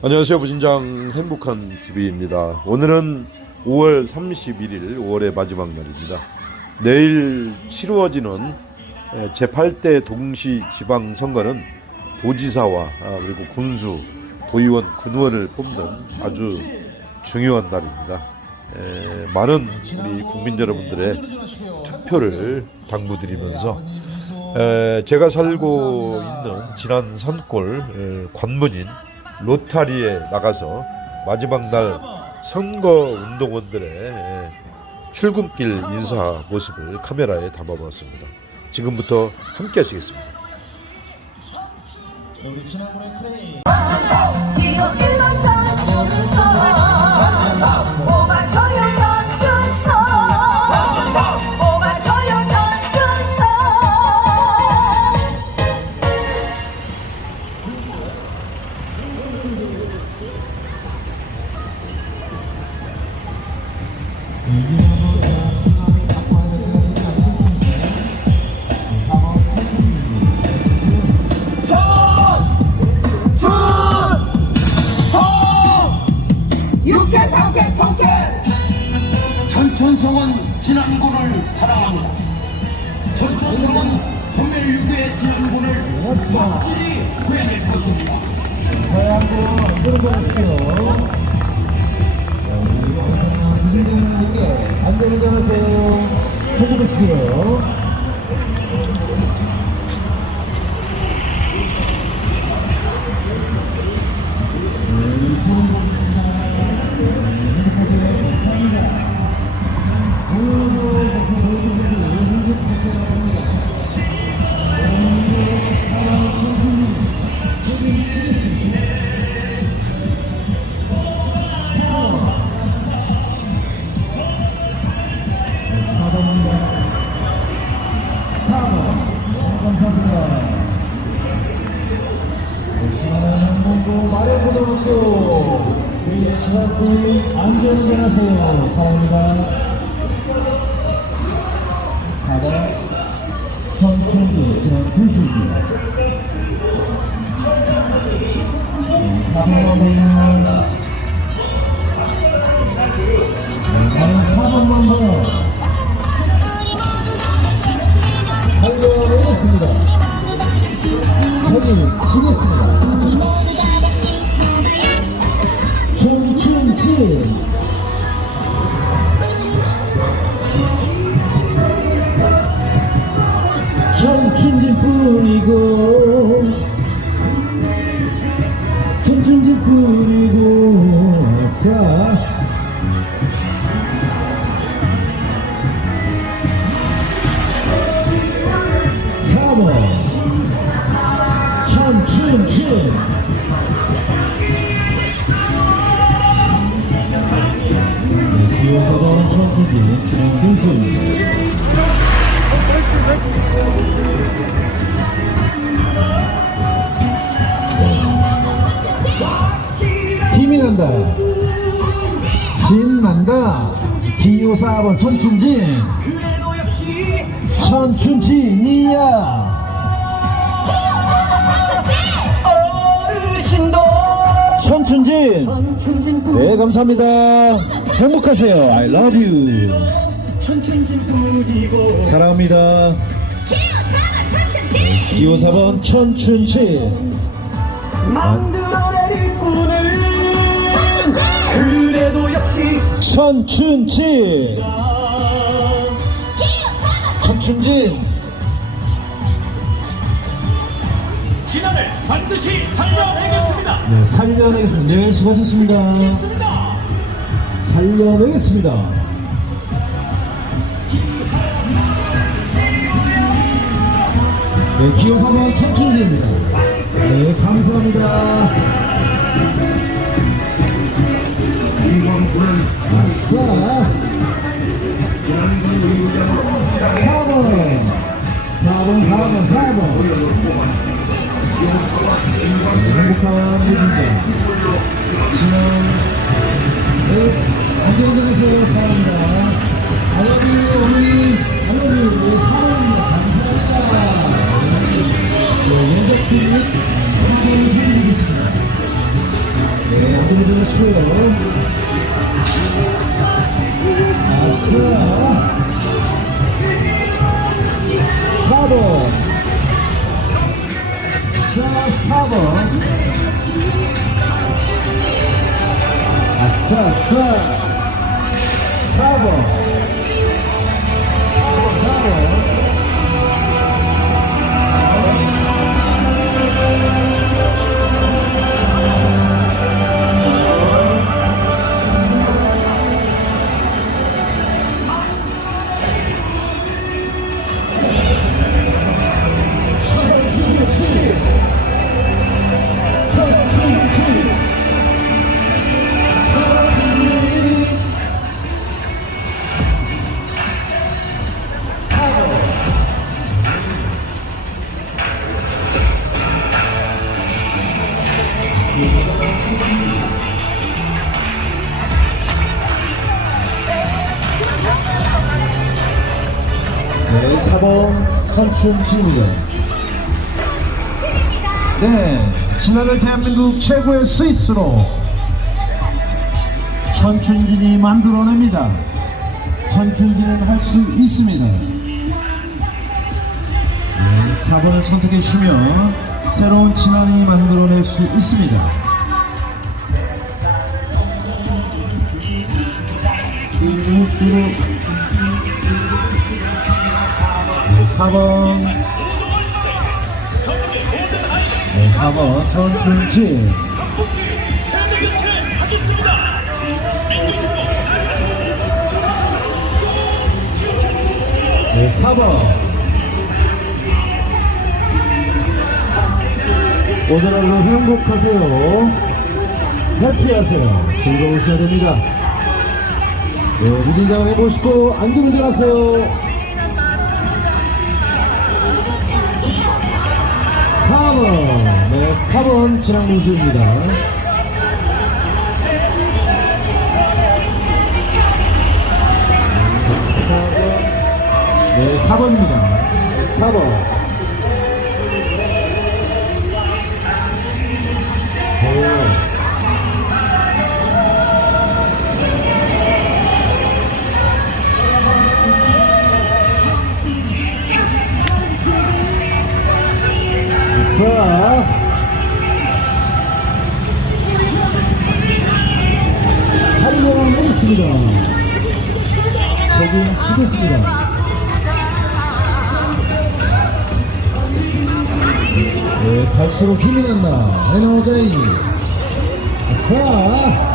안녕하세요 부진장 행복한 TV입니다. 오늘은 5월 31일 5월의 마지막 날입니다. 내일 치루어지는 제8대 동시 지방 선거는 도지사와 아, 그리고 군수, 도의원, 군의원을 뽑는 아주 중요한 날입니다. 에, 많은 우리 국민 여러분들의 투표를 당부드리면서 에, 제가 살고 있는 지난 산골 에, 관문인 로타리에 나가서 마지막 날 선거 운동원들의 에, 출근길 인사 모습을 카메라에 담아봤습니다. 지금부터 함께 하시겠습니다. 진안군을 확실히 구해낼 것입니다. 서양고 끌고 가시고요. 무진장님께 안전운전하세요. 보고 계시고요. 마련고등학교 우리 아사씨 안전운전하세요. 사랑합니다. 4번 정천주 지난 군수입니다. 4번은 다른 4번만 더 달려오겠습니다. 여기 치겠습니다. 四年 난다. 기호 4번 천춘진 천춘진이야. 천춘진 네 감사합니다. 행복하세요. I love you. 사랑합니다. 기호 4번 천춘진 만들어내릴 뿐을 천춘진. 천춘진. 진안을 반드시 살려내겠습니다. 네, 살려내겠습니다. 네 수고하셨습니다. 살려내겠습니다. 네, 기호 3번 천춘진입니다. 네 감사합니다 안전운전하세요. 사랑합니다. 아버지, 어머니, 한번. 아싸 아싸. 4번. 4번 선춘진입니다. 네, 지난해 대한민국 최고의 스위스로 천춘진이 만들어냅니다. 천춘진은 할 수 있습니다. 네, 4번을 선택해 주시면 새로운 진안이 만들어낼 수 있습니다. 뚜 4번. 네, 4번 천춘진. 세대 교체 하겠습니다. 민주주의 네, 4번. 오늘 하루 행복하세요. 해피하세요. 즐거우셔야 됩니다. 네, 무진장을 해보시고 안전 운전하세요. 4번. 네, 4번 진앙문수입니다. 네, 4번입니다. 4번. 살려만 하겠습니다. 책임지겠습니다. 네, 갈수록 힘이 난다. 에너지. 자.